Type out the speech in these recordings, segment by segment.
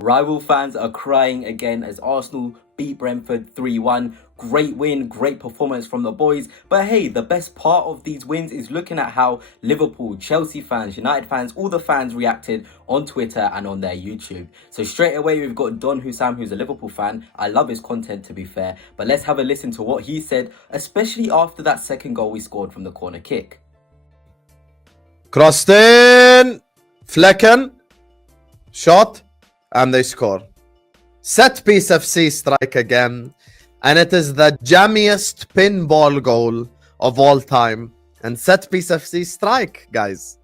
Rival fans are crying again as Arsenal beat Brentford 3-1. Great win, great performance from the boys. But hey, the best part of these wins is looking at how Liverpool, Chelsea fans, United fans, all the fans reacted on Twitter and on their YouTube. So straight away, we've got Don Hussam, who's a Liverpool fan. I love his content, to be fair. But let's have a listen to what he said, especially after that second goal we scored from the corner kick. Crossed in, Flecken, shot, and they score. Set piece FC strike again, and it is the jammiest pinball goal of all time. And set piece FC strike, guys.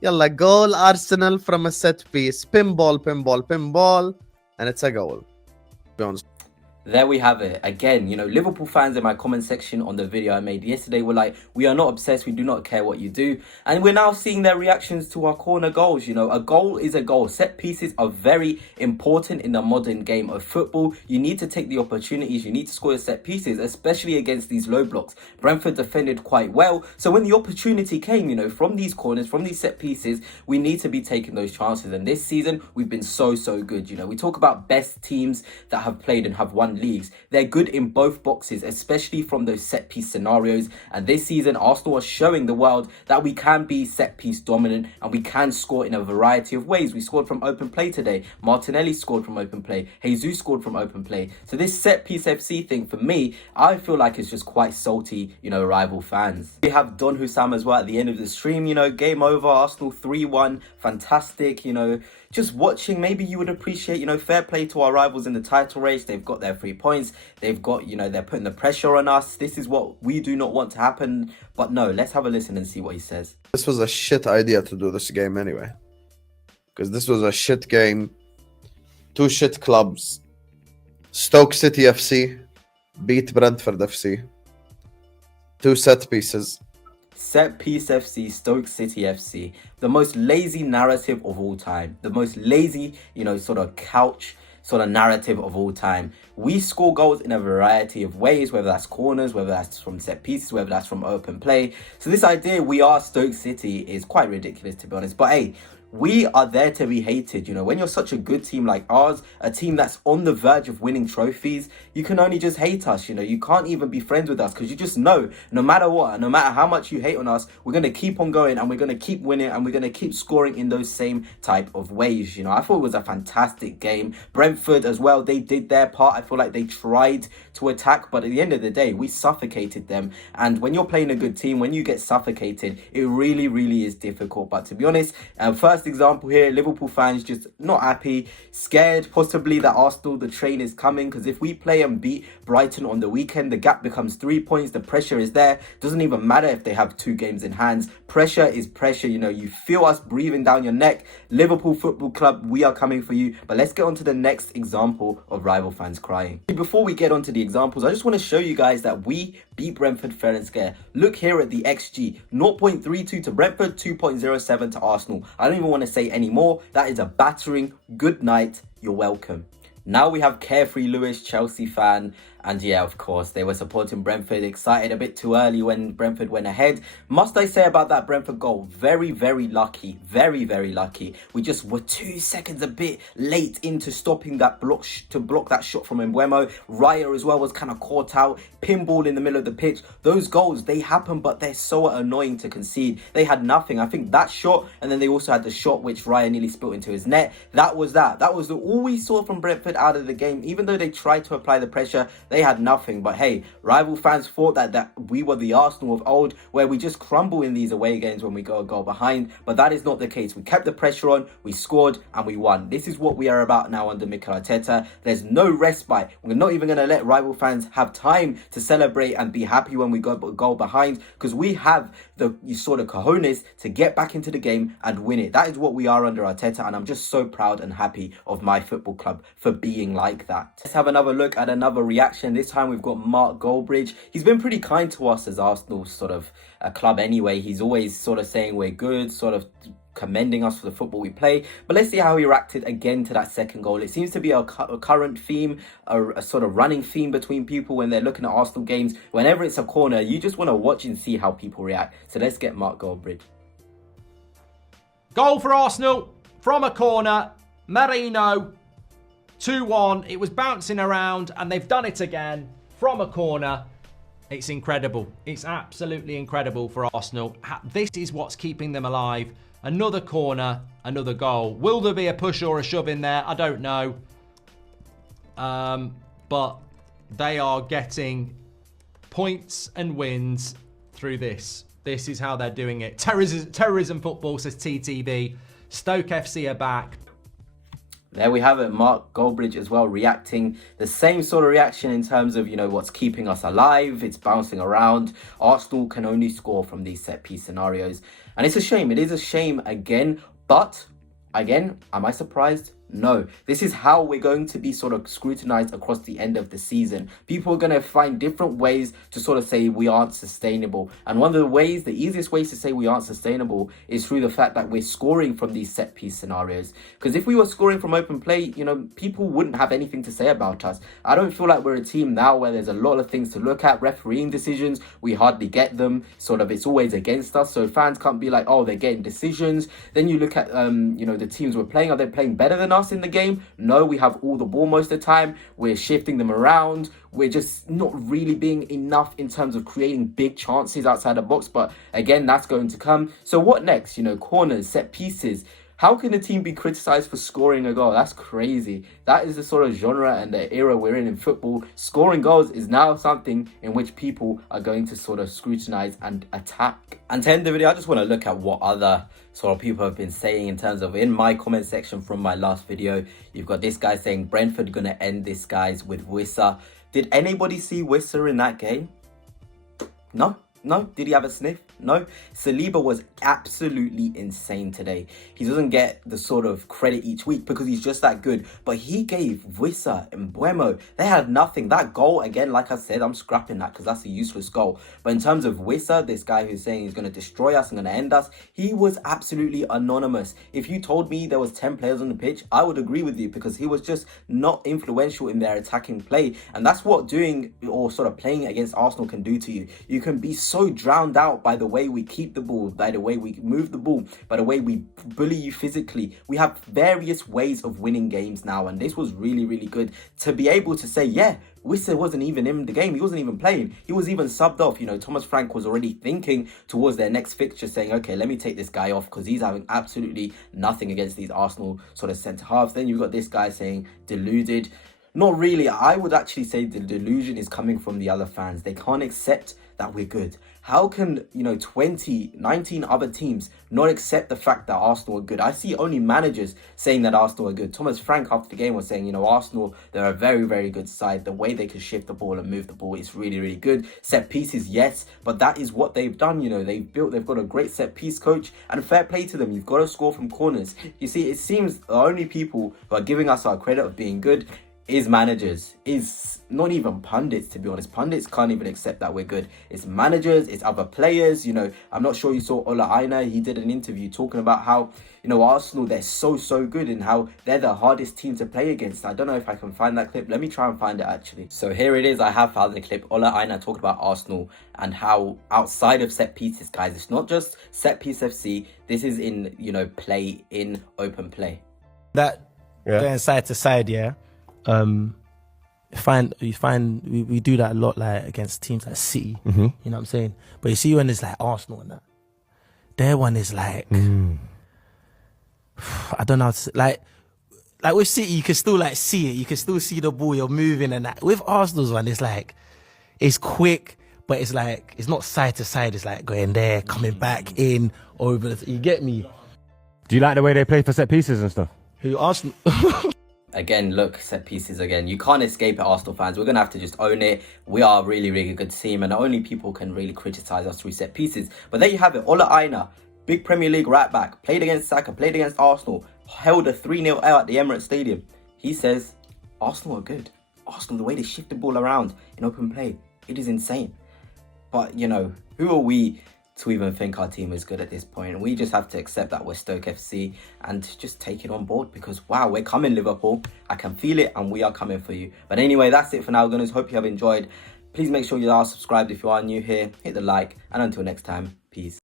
Yalla, goal Arsenal from a set piece. Pinball, pinball, pinball, and it's a goal. Be honest. There we have it. Again, Liverpool fans in my comment section on the video I made yesterday were like, we are not obsessed, we do not care what you do. And we're now seeing their reactions to our corner goals. A goal is a goal. Set pieces are very important in the modern game of football. You need to take the opportunities, you need to score your set pieces, especially against these low blocks. Brentford defended quite well. So when the opportunity came, from these corners, from these set pieces, we need to be taking those chances. And this season, we've been so good. We talk about best teams that have played and have won leagues. They're good in both boxes, especially from those set piece scenarios. And this season, Arsenal are showing the world that we can be set piece dominant and we can score in a variety of ways. We scored from open play today. Martinelli scored from open play. Jesus scored from open play. So this set piece FC thing, for me, I feel like it's just quite salty, rival fans. We have Don Hussam as well at the end of the stream. Game over, Arsenal 3-1. Fantastic, just watching, maybe you would appreciate, fair play to our rivals in the title race. They've got their 3 points. They've got, they're putting the pressure on us. This is what we do not want to happen. But no, let's have a listen and see what he says. This was a shit idea to do this game anyway. Because this was a shit game. 2 shit clubs. Stoke City FC beat Brentford FC. 2 set pieces. Set piece FC, Stoke City FC. The most lazy narrative of all time. The most lazy, sort of couch sort of narrative of all time. We score goals in a variety of ways, whether that's corners, whether that's from set pieces, whether that's from open play. So this idea we are Stoke City is quite ridiculous, to be honest. But hey, we are there to be hated. When you're such a good team like ours, a team that's on the verge of winning trophies, you can only just hate us. You can't even be friends with us because you just know no matter what, no matter how much you hate on us, we're going to keep on going and we're going to keep winning and we're going to keep scoring in those same type of ways. I thought it was a fantastic game. Brentford as well, they did their part. I feel like they tried to attack, but at the end of the day, we suffocated them. And when you're playing a good team, when you get suffocated, it really is difficult. But to be honest, first example here, Liverpool fans just not happy, scared possibly that Arsenal, the train is coming, because if we play and beat Brighton on the weekend, the gap becomes 3 points. The pressure is there. Doesn't even matter if they have 2 games in hands. Pressure is pressure. You feel us breathing down your neck. Liverpool Football Club, we are coming for you. But let's get on to the next example of rival fans crying. Before we get on to the examples, I just want to show you guys that we beat Brentford fair and square. Look here at the XG, 0.32 to Brentford, 2.07 to Arsenal. I don't even want to say any more. That is a battering. Good night. You're welcome. Now we have Carefree Lewis, Chelsea fan. And yeah, of course, they were supporting Brentford, excited a bit too early when Brentford went ahead. Must I say about that Brentford goal? Very lucky. Very lucky. We just were 2 seconds a bit late into stopping that block to block that shot from Mbeumo. Raya as well was kind of caught out. Pinball in the middle of the pitch. Those goals, they happen, but they're so annoying to concede. They had nothing. I think that shot, and then they also had the shot which Raya nearly spilt into his net. That was all we saw from Brentford out of the game. Even though they tried to apply the pressure, they had nothing. But hey, rival fans thought that we were the Arsenal of old, where we just crumble in these away games when we go a goal behind. But that is not the case. We kept the pressure on, we scored, and we won. This is what we are about now under Mikel Arteta. There's no respite. We're not even going to let rival fans have time to celebrate and be happy when we go a goal behind, because we have the sort of cojones to get back into the game and win it. That is what we are under Arteta, and I'm just so proud and happy of my football club for being like that. Let's have another look at another reaction. This time we've got Mark Goldbridge. He's been pretty kind to us as Arsenal sort of a club anyway. He's always sort of saying we're good, sort of commending us for the football we play. But let's see how he reacted again to that second goal. It seems to be a current theme, a sort of running theme between people when they're looking at Arsenal games. Whenever it's a corner, you just want to watch and see how people react. So let's get Mark Goldbridge. Goal for Arsenal from a corner. Marino 2-1. It was bouncing around, and they've done it again from a corner. It's incredible. It's absolutely incredible for Arsenal. This is what's keeping them alive. Another corner, another goal. Will there be a push or a shove in there? I don't know. But they are getting points and wins through this. This is how they're doing it. Terrorism football, says TTB. Stoke FC are back. There we have it. Mark Goldbridge as well reacting the same sort of reaction in terms of, you know, what's keeping us alive. It's bouncing around. Arsenal can only score from these set piece scenarios. And it's a shame. It is a shame again. But again, am I surprised? No, this is how we're going to be sort of scrutinized across the end of the season. People are going to find different ways to sort of say we aren't sustainable. And one of the ways, the easiest ways to say we aren't sustainable is through the fact that we're scoring from these set piece scenarios. Because if we were scoring from open play, you know, people wouldn't have anything to say about us. I don't feel like we're a team now where there's a lot of things to look at. Refereeing decisions, we hardly get them. Sort of, it's always against us. So fans can't be like, oh, they're getting decisions. Then you look at, you know, the teams we're playing. Are they playing better than us in the game? No, we have all the ball most of the time. We're shifting them around. We're just not really being enough in terms of creating big chances outside the box. But again, that's going to come. So what next? You know, corners, set pieces. How can a team be criticized for scoring a goal? That's crazy. That is the sort of genre and the era we're in football. Scoring goals is now something in which people are going to sort of scrutinize and attack. And to end the video, I just want to look at what other sort of people have been saying in terms of in my comment section from my last video. You've got this guy saying Brentford going to end this, guys, with Wissa. Did anybody see Wissa in that game? No. No. Did he have a sniff? No. Saliba was absolutely insane today. He doesn't get the sort of credit each week because he's just that good. But he gave Wissa and Buemo, they had nothing. That goal, again, like I said, I'm scrapping that because that's a useless goal. But in terms of Wissa, this guy who's saying he's going to destroy us and going to end us, he was absolutely anonymous. If you told me there was 10 players on the pitch, I would agree with you because he was just not influential in their attacking play. And that's what doing or sort of playing against Arsenal can do to you. You can be so drowned out by the way we keep the ball, by the way we move the ball, by the way we bully you physically. We have various ways of winning games now, and this was really, really good to be able to say, yeah, Wissa wasn't even in the game. He wasn't even playing. He was even subbed off. You know, Thomas Frank was already thinking towards their next fixture saying, okay, let me take this guy off because he's having absolutely nothing against these Arsenal sort of centre halves. Then you've got this guy saying deluded. Not really. I would actually say the delusion is coming from the other fans. They can't accept that we're good. How can, you know, 19 other teams not accept the fact that Arsenal are good? I see only managers saying that Arsenal are good. Thomas Frank after the game was saying, you know, Arsenal, they're a very, very good side. The way they can shift the ball and move the ball is really, really good. Set pieces, yes, but that is what they've done. You know, they've got a great set piece coach, and fair play to them. You've got to score from corners. You see, it seems the only people who are giving us our credit of being good is managers, is not even pundits, to be honest. Pundits can't even accept that we're good. It's managers, it's other players. You know, I'm not sure you saw Ola Aina. He did an interview talking about how, you know, Arsenal, they're so good and how they're the hardest team to play against. I don't know if I can find that clip. Let me try and find it actually. So here it is. I have found the clip. Ola Aina talked about Arsenal and how outside of set pieces, guys, it's not just set piece FC. This is in, you know, play, in open play. That going side to side, yeah. We do that a lot, like against teams like City. You know what I'm saying? But you see when it's like Arsenal and that, their one is like I don't know how to, like with City you can still like see it, you can still see the ball, you're moving and that. With Arsenal's one, it's like it's quick, but it's like it's not side to side. It's like going there, coming back in, over. You get me? Do you like the way they play for set pieces and stuff? Who, Arsenal? Again, look, set pieces again. You can't escape it, Arsenal fans. We're going to have to just own it. We are a really, really good team, and only people can really criticise us through set pieces. But there you have it. Ola Aina, big Premier League right back, played against Saka, played against Arsenal, held a 3-0 out at the Emirates Stadium. He says, Arsenal are good. Arsenal, the way they shift the ball around in open play, it is insane. But, you know, who are we to even think our team is good at this point? We just have to accept that we're Stoke FC and just take it on board because, wow, we're coming, Liverpool. I can feel it and we are coming for you. But anyway, that's it for now, guys. Hope you have enjoyed. Please make sure you are subscribed if you are new here. Hit the like, and until next time, peace.